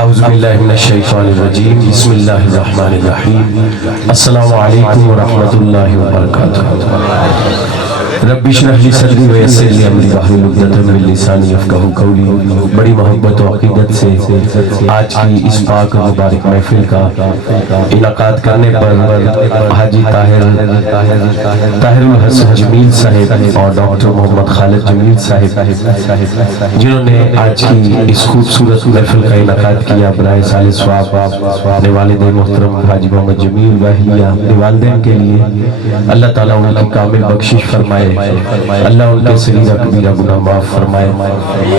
اعوذ باللہ من الشیطان الرجیم بسم اللہ الرحمن الرحیم السلام علیکم ورحمۃ اللہ وبرکاتہ رب اشرح لی صدری ویسر لی امری واحلل عقدۃ من لسانی یفقہوا قولی۔ بڑی محبت و عقیدت سے آج کی اس پاک و مبارک محفل کا انعقاد کرنے پر حاجی طاہر الحسن جمیل صاحب اور ڈاکٹر محمد خالد جمیل صاحب جنہوں نے آج کی اس خوبصورت محفل کا انعقاد کیا برائے سال ثواب اپنے والد محترم حاجی محمد جمیل واہلیہ اپنے والدین کے لیے اللہ تعالیٰ ان کی کامل بخشش فرمائے، اللہ ان کے صغیرہ کبیرہ گناہ معاف فرمائے۔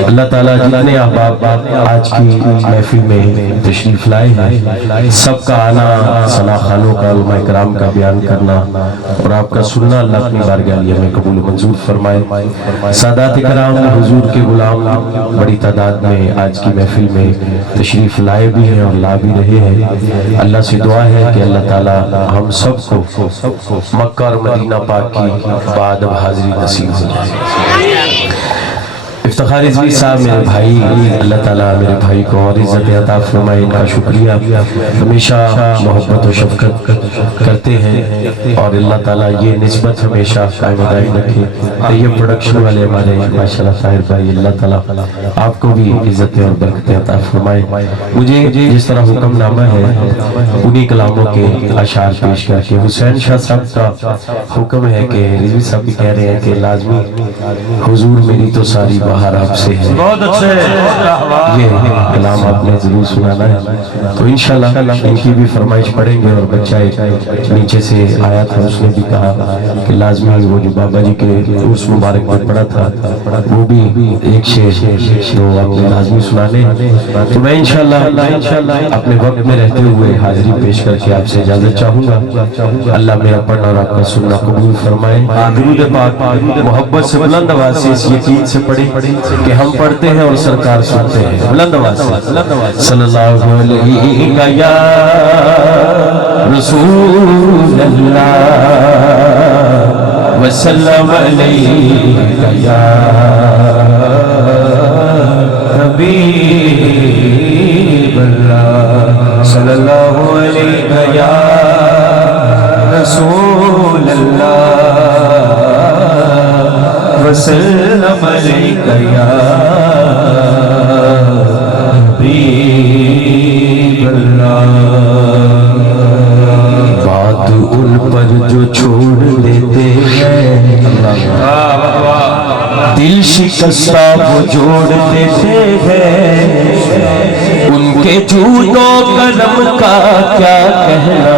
اللہ تعالیٰ جتنے احباب آج کی محفل میں تشریف لائے ہیں سب کا آنا، ثنا خانوں کا، علماء کرام کا بیان کرنا اور آپ کا سننا اللہ اپنی بارگاہ عالیہ میں قبول و منظور فرمائے۔ سادات کرام، حضور کے غلام بڑی تعداد میں آج کی محفل میں تشریف لائے بھی ہیں اور لا بھی رہے ہیں۔ اللہ سے دعا ہے کہ اللہ تعالیٰ ہم سب کو مکہ اور مدینہ پاک کی بعد حاضری نصیب ہو جائے۔ افتخار رضوی صاحب میرے بھائی، اللہ تعالیٰ میرے بھائی کو اور عزت عطا فرمائے، ان کا شکریہ، ہمیشہ محبت و شفقت کرتے ہیں اور اللہ تعالیٰ یہ نسبت ہمیشہ قائم دائم رکھے۔ یہ پروڈکشن والے ہمارے ماشاءاللہ طاہر بھائی، اللہ تعالیٰ آپ کو بھی عزت اور برکت عطا فرمائے۔ مجھے جس طرح حکم نامہ ہے انہی کلاموں کے اشعار پیش کر کے حسین شاہ صاحب کا حکم ہے کہ رضوی صاحب بھی کہہ رہے ہیں کہ لازمی حضور میری تو ساری بہار آپ سے ہے، بہت اچھے یہ کلام آپ نے ضرور سنانا ہے۔ تو انشاءاللہ ان کی بھی فرمائش پڑھیں گے اور بچہ نیچے سے آیا تھا، اس نے بھی کہا کہ لازمی وہ جو بابا جی کے عرس مبارک میں پڑھا تھا وہ بھی ایک شعر تو آپ نے لازمی سنانے۔ تو میں انشاءاللہ اپنے وقت میں رہتے ہوئے حاضری پیش کر کے آپ سے اجازت چاہوں گا۔ اللہ میرا پڑھنا اور آپ کا سننا قبول فرمائے۔ درود پاک محبت سے بلند آواز سے اس یقین سے پڑھیں کہ ہم پڑھتے ہیں اور سرکار سنتے ہیں۔ بلند آواز سے صلی اللہ علیہ یا رسول اللہ وسلم علیہ یا حبیب اللہ، صلی اللہ علیہ یا رسول اللہ وسلم علیکہ یا حبیب اللہ۔ بات ان پر جو چھوڑ دیتے ہیں دل شکستہ وہ جوڑ دیتے ہیں، ان کے جھوٹ و کرم کا کیا کہنا،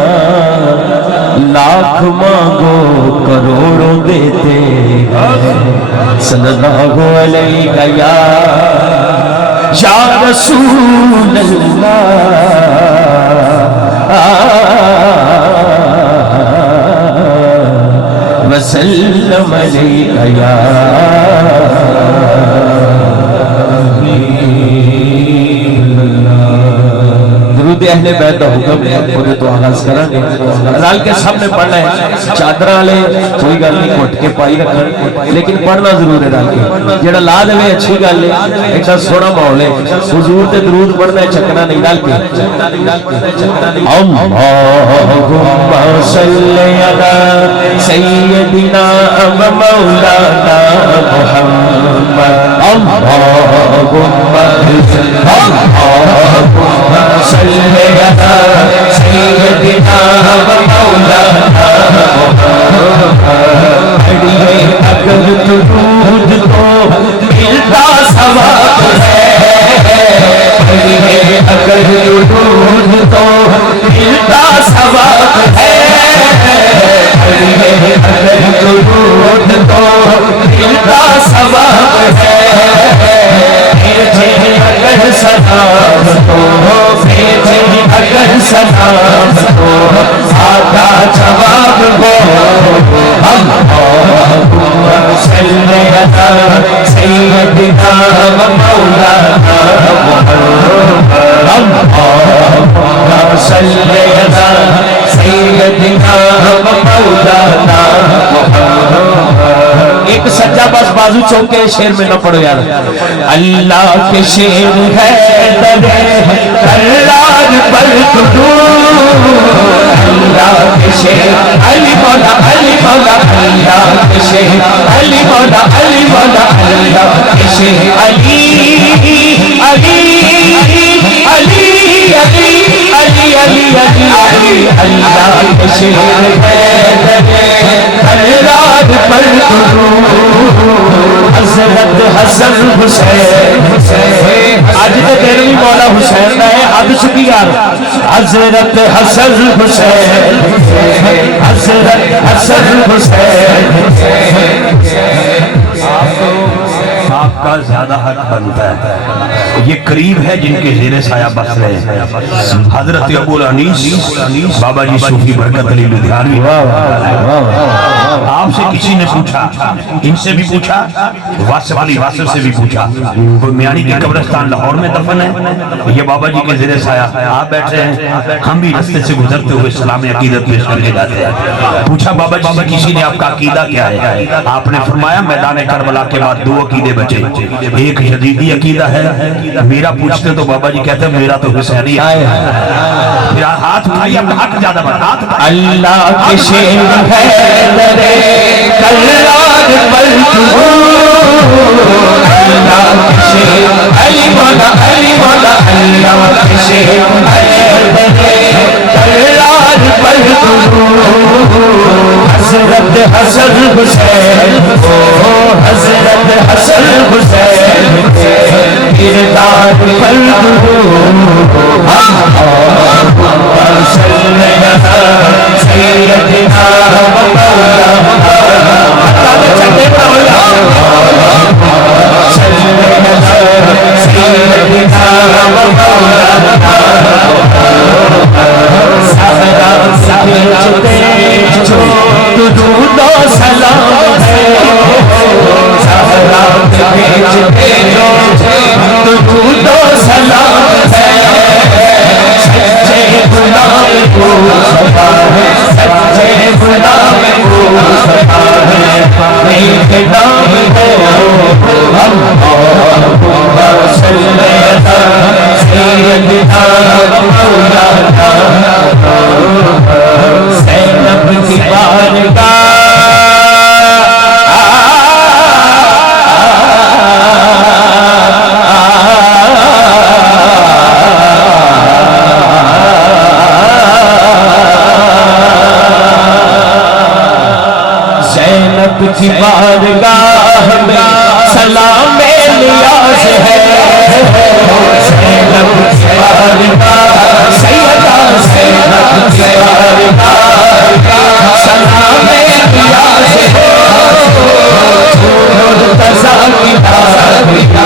لاکھ مانگو کروڑوں دیتے ہیں۔ صلی اللہ علیہ یا رسول اللہ وسلم علیہ یا اہل بیت کا حکم ہے، پورے تو آغاز کریں گے۔ رال کے سامنے پڑھنا ہے، چادر والے کوئی گل نہیں گھٹ کے پائی رکھنا، لیکن پڑھنا ضرور ہے۔ رال کے جڑا لا دے اچھی گل ہے، ایک سونا ماحول ہے، حضور تے درود پڑھنا ہے، چکنا نہیں۔ رال کے اللہم صلی علی سیدنا و مولانا محمد، اللہم صلی علی سیدنا و مولانا محمد۔ اگر درود تو ملتا ثواب ہے، اگر درود تو ملتا ثواب ہے، اگر درود تو ملتا ثواب ہے، اگر سلام تو اگر سلام تو آدھا جواب ہو۔ اللہم صلی علی سیدنا و مولانا محمد، اللہم صلی علی سیدنا و مولانا محمد۔ ایک سجا بس بازو چونکے شیر میں نہ پڑھو یار۔ اللہ کے شیر ہے درے اللہ کے شیر علی مولا علی مولا اللہ کے شیر علی مولا علی مولا اللہ کے شیر علی علی علی علی علی علی علی اللہ کے شیر حضرت پر حضرت حسن حسین آج تو تیرے مولا حسین ہے حد چکی یار حضرت حسن حسین حضرت حسن حسین آپ کا زیادہ حق بنتا ہے یہ قریب ہے جن کے زیر سایہ بس رہے ہیں حضرت ابو الانیس بابا جی صوفی برکت علی لدھیانوی آپ سے کسی نے پوچھا ان سے بھی پوچھا واصف علی واصف سے بھی پوچھا وہ میانی کی قبرستان لاہور میں دفن ہے یہ بابا جی کے زیر سایہ آپ بیٹھے ہیں ہم بھی راستے سے گزرتے ہوئے اسلام عقیدت پیش کر کے جاتے ہیں پوچھا بابا جی سے کسی نے آپ کا عقیدہ کیا ہے آپ نے فرمایا میدان کربلا کے بعد دو عقیدے بچے ایک یزیدی عقیدہ ہے میرا پوچھتے تو بابا جی کہتے ہیں میرا تو حسینی ہے پھر ہاتھ اٹھائیے اپنا حق زیادہ بڑھ ہاتھ اللہ کے شیر ہے درے کلاد پر اللہ کے شیر علی مولا اللہ کے شیر ہے درے کلاد پر حضرت حسن حسین حضرت حسن حسین کردار پر سیدنا درود و سلام ہے درود و سلام ہے سچے غلام کو سزا ہے سچے غلام کو سزا ہے نیک نام ہے اللہم صلی علی سیدنا مولانا زینب کی بارگاہ زینب کی بارگاہ میں سلام نیاز ہے زینب کی بارگاہ سیدہ زینب کی بارگاہ سلام نیاز ہے مرتضیٰ کی بارگاہ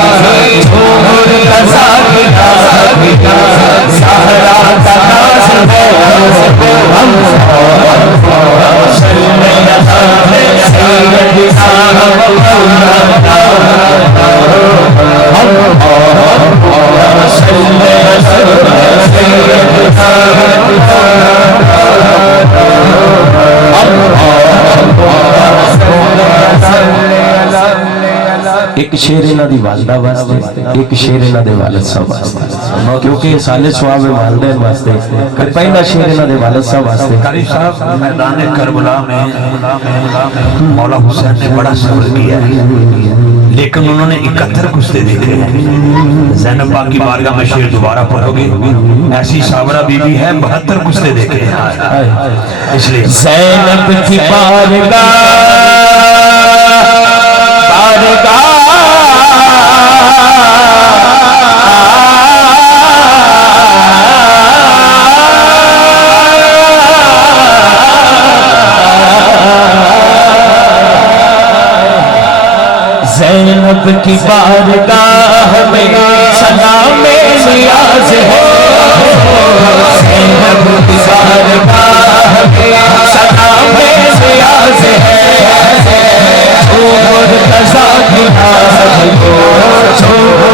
مرتضیٰ کی بارگاہ زہرا کا ناز ہے ایک شیر انہاں دی والدہ واسطے ایک شیر انہاں دے والد صاحب واسطے کیونکہ سالے سواب والدین واسطے پہلا شیر انہاں دے والد صاحب واسطے قاری صاحب میدان کربلا میں مولا حسین نے بڑا صبر کیا ہے لیکن انہوں نے 71 کشتے دیتے ہیں زینب پاک کی بارگاہ میں شیر دوبارہ پڑھو گے ایسی صابرہ بی بی ہے 72 کشتے دیکھے ہیں اس لئے زینب کی بارگاہ زینب کی بارگاہ میں سلام نیاز ہے زینب کی بارگاہ میں سلام نیاز ہے مرتضیٰ کی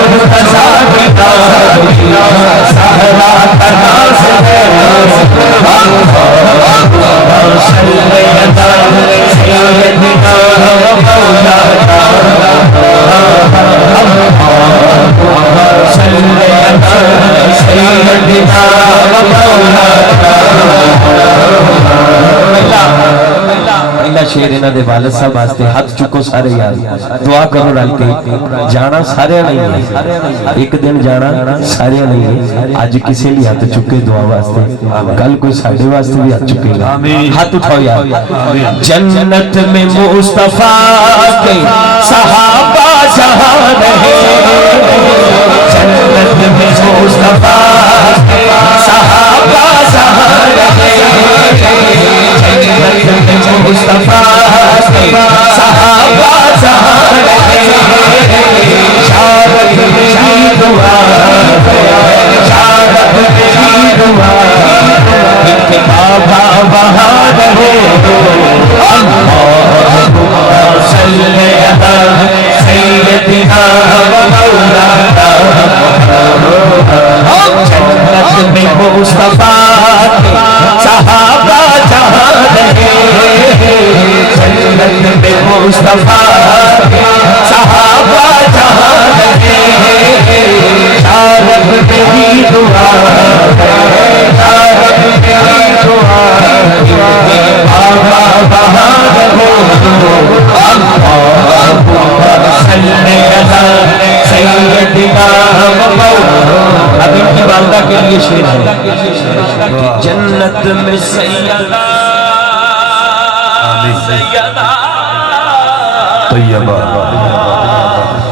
مرتضیٰ کی زہرا کا ناز ہے سیدنا سیدنا و پہلا شعر انہاں دے والد صاحب واسطے ہاتھ چکو سارے یار دعا کرو رل کے جانا سارے نہیں ہے ایک دن جانا سارے نہیں ہے اج کسی لیے ہاتھ چکے دعا واسطے کل کوئی ساڈے واسطے بھی ہاتھ چکے گا ہاتھ اٹھاؤ یار جنت میں مصطفیٰ کے صحابہ جہاں رہے جنت میں مصطفیٰ کے صحابہ جہاں رہے جنت میں مصطفیٰ کے صحابہ جہاں رہے شارت میری دعا شارت میری دعا بابا وہاں رہے اللہم صلی علی سیدنا و مولانا جنت میں مصطفیٰ کے صحابہ جہاں رہے جنت میں مصطفیٰ کے صحابہ جہاں رہے شارت میری دعا شارت میری دعا بابا وہاں رہو اللہم صلی علی سیدنا و مولانا اب ان کی والدہ کے لیے شعر ہے جنت میں سیدہ سیدہ طیبہ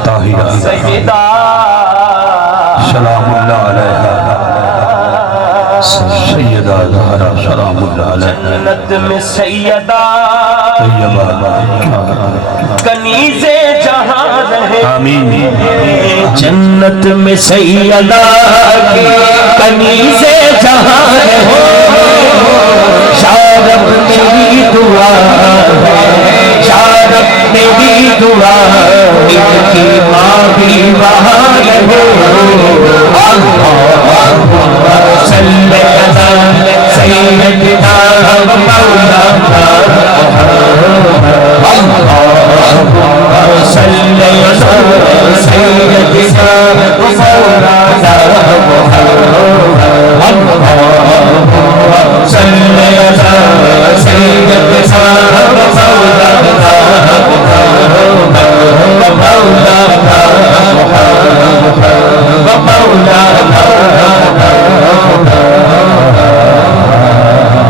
طاہرہ سیدہ سلام اللہ علیہ سیدہ زہرا سلام اللہ علیہ جنت میں سیدہ طیبہ کنیز جہاں رہے آمین جنت میں سیدہ کی کنیز جہاں رہے شارب میری دعا شارب میری دعا ان کی ماں